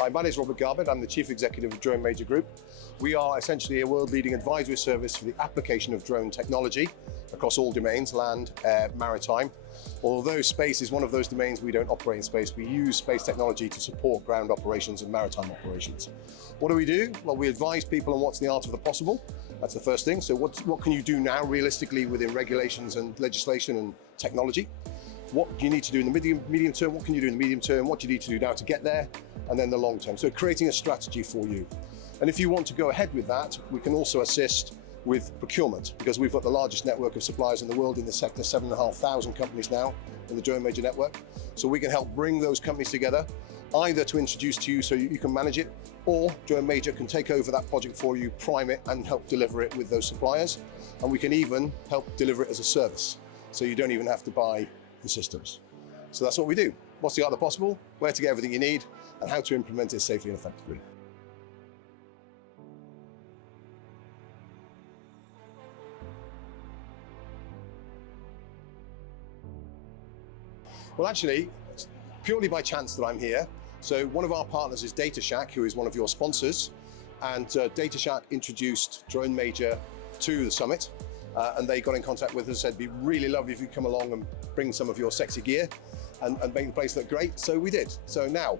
Hi, my name is Robert Garbett. I'm the Chief Executive of Drone Major Group. We are essentially a world-leading advisory service for the application of drone technology across all domains, land, air, maritime. Although space is one of those domains we don't operate in space, we use space technology to support ground operations and maritime operations. What do we do? Well, we advise people on what's the art of the possible. That's the first thing. So what can you do now realistically within regulations and legislation and technology? What do you need to do in the medium term? What can you do in the medium term? What do you need to do now to get there? And then the long term. So creating a strategy for you. And if you want to go ahead with that, we can also assist with procurement, because we've got the largest network of suppliers in the world in the sector, 7,500 companies now in the Drone Major network. So we can help bring those companies together, either to introduce to you so you can manage it, or Drone Major can take over that project for you, prime it and help deliver it with those suppliers. And we can even help deliver it as a service. So you don't even have to buy the systems. So that's what we do. What's the art of the possible, where to get everything you need, and how to implement it safely and effectively. Well, actually, it's purely by chance that I'm here. So one of our partners is Data Shack, who is one of your sponsors. And Data Shack introduced Drone Major to the summit. And they got in contact with us and said, it'd be really lovely if you come along and bring some of your sexy gear and make the place look great. So we did. So now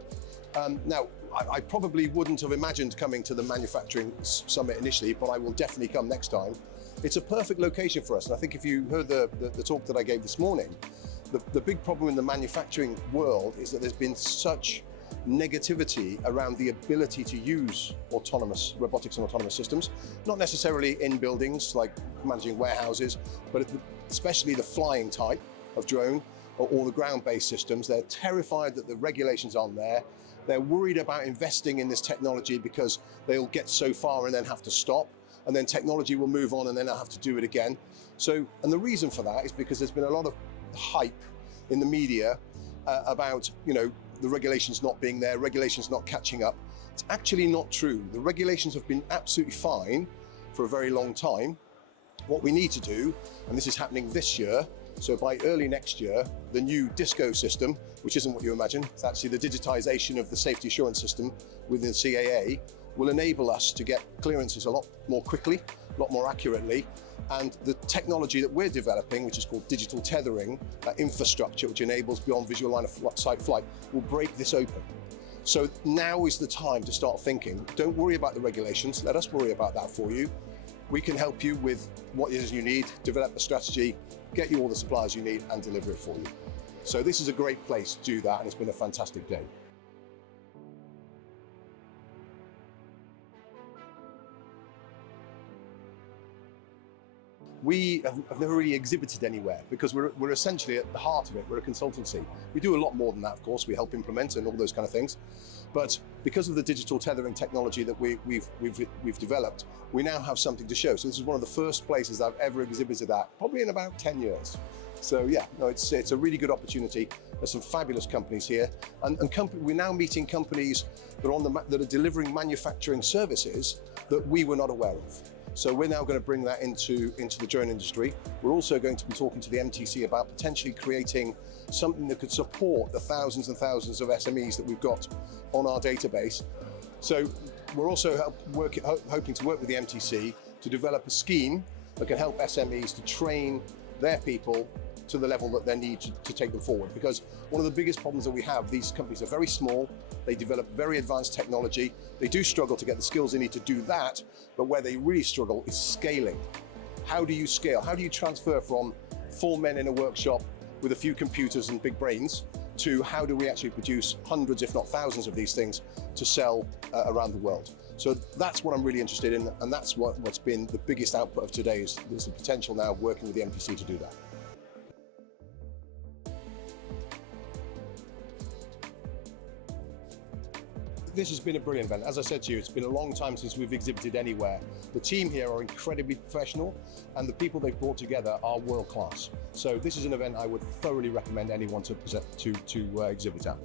I probably wouldn't have imagined coming to the manufacturing summit initially, but I will definitely come next time. It's a perfect location for us. And I think if you heard the talk that I gave this morning, the big problem in the manufacturing world is that there's been such negativity around the ability to use autonomous robotics and autonomous systems, not necessarily in buildings like managing warehouses, but especially the flying type of drone or the ground-based systems. They're terrified that the regulations aren't there. They're worried about investing in this technology because they'll get so far and then have to stop, and then technology will move on and then they'll have to do it again. So, and the reason for that is because there's been a lot of hype in the media about, the regulations not being there, regulations not catching up. It's actually not true. The regulations have been absolutely fine for a very long time. What we need to do, and this is happening this year, so by early next year, the new DISCO system, which isn't what you imagine, it's actually the digitization of the safety assurance system within CAA, will enable us to get clearances a lot more quickly, a lot more accurately. And the technology that we're developing, which is called digital tethering, infrastructure, which enables beyond visual line of sight flight, will break this open. So now is the time to start thinking. Don't worry about the regulations, let us worry about that for you. We can help you with what it is you need, develop a strategy, get you all the suppliers you need and deliver it for you. So this is a great place to do that, and it's been a fantastic day. We have never really exhibited anywhere because we're essentially at the heart of it. We're a consultancy. We do a lot more than that, of course. We help implement and all those kind of things. But because of the digital tethering technology that we've developed, we now have something to show. So this is one of the first places I've ever exhibited at, probably in about 10 years. So yeah, no, it's a really good opportunity. There's some fabulous companies here, and we're now meeting companies that are delivering manufacturing services that we were not aware of. So we're now going to bring that into the drone industry. We're also going to be talking to the MTC about potentially creating something that could support the thousands and thousands of SMEs that we've got on our database. So we're also hoping to work with the MTC to develop a scheme that can help SMEs to train their people to the level that they need to take them forward. Because one of the biggest problems that we have, these companies are very small, they develop very advanced technology, they do struggle to get the skills they need to do that, but where they really struggle is scaling. How do you scale? How do you transfer from 4 men in a workshop with a few computers and big brains to how do we actually produce hundreds, if not thousands of these things to sell around the world? So that's what I'm really interested in, and that's what's been the biggest output of today is there's the potential now of working with the MTC to do that. This has been a brilliant event. As I said to you, it's been a long time since we've exhibited anywhere. The team here are incredibly professional, and the people they've brought together are world class. So this is an event I would thoroughly recommend anyone to exhibit at.